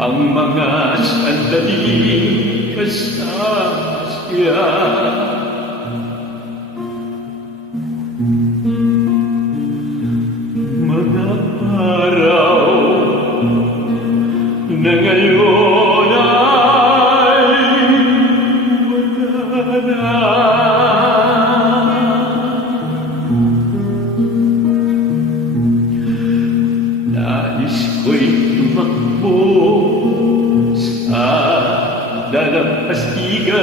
ang mga sandaling kasama siya. Mga araw na ngayon Ela estiga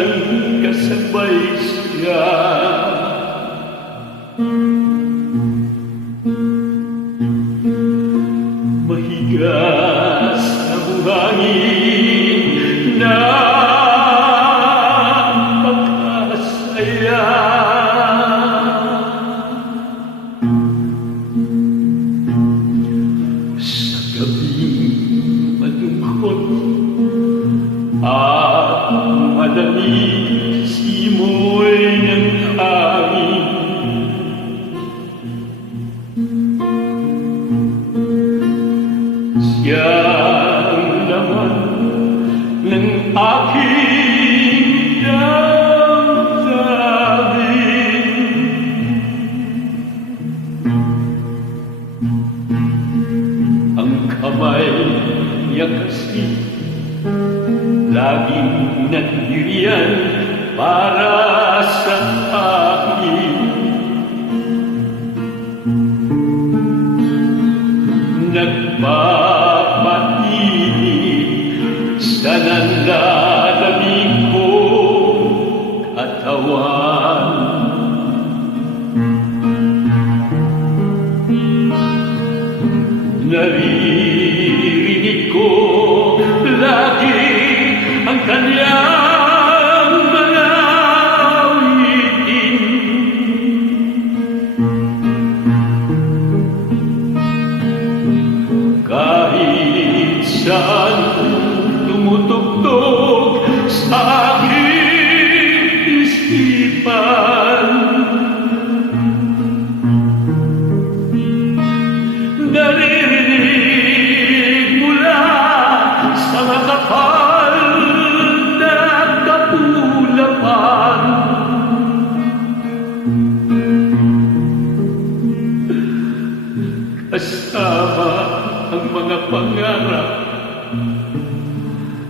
que se'n veixia. Niya kasi laging nandiriyan para sa akin. Nagpapahilig sa nanlalamig ko katawan. Naririnig ang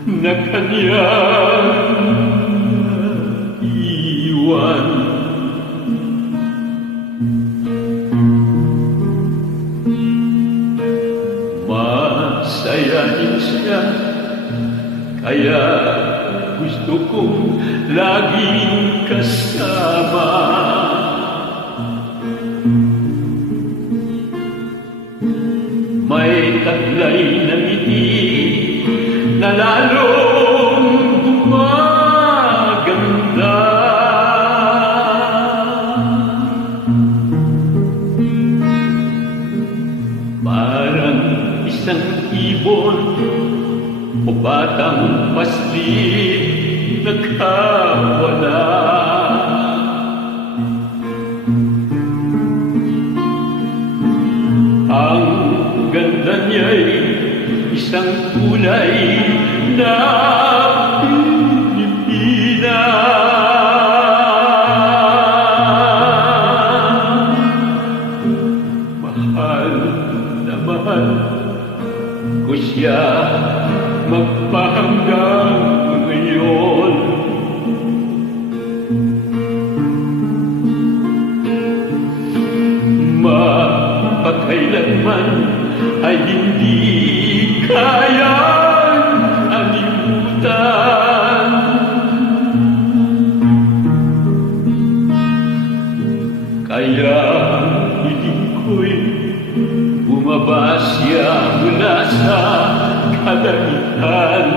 na kanyang iwan. Masayahin siya Kaya gusto kong laging kasama Na lalong gumaganda Parang ibon o batang paslit. Ang ganda isang kulay na Pilipinas. Mahal na mahal ko siya magpahanggang ngayon. Mapagkailanman ay hindi kaya hiling ko'y bumaba siya mula sa kalangitan.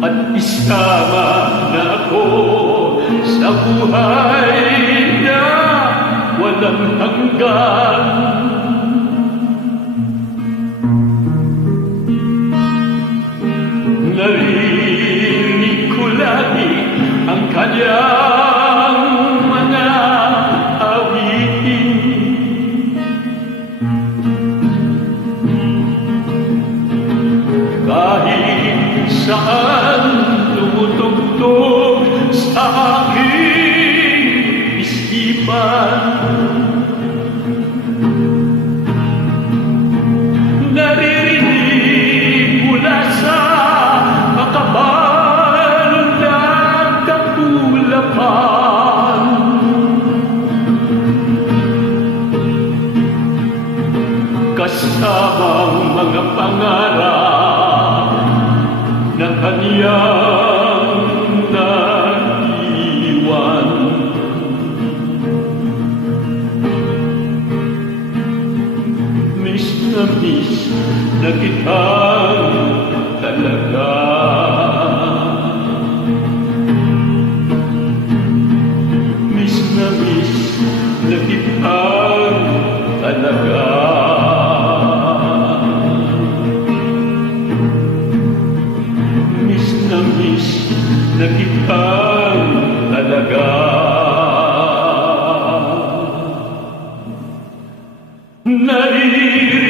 At isama na ako sa buhay walang hanggan. Narinig ko lagi ang kanyang Kasamang mga pangarap na kanyang naiwan. Miss na miss na kitang talaga. Miss na miss na kitang talaga. Maria.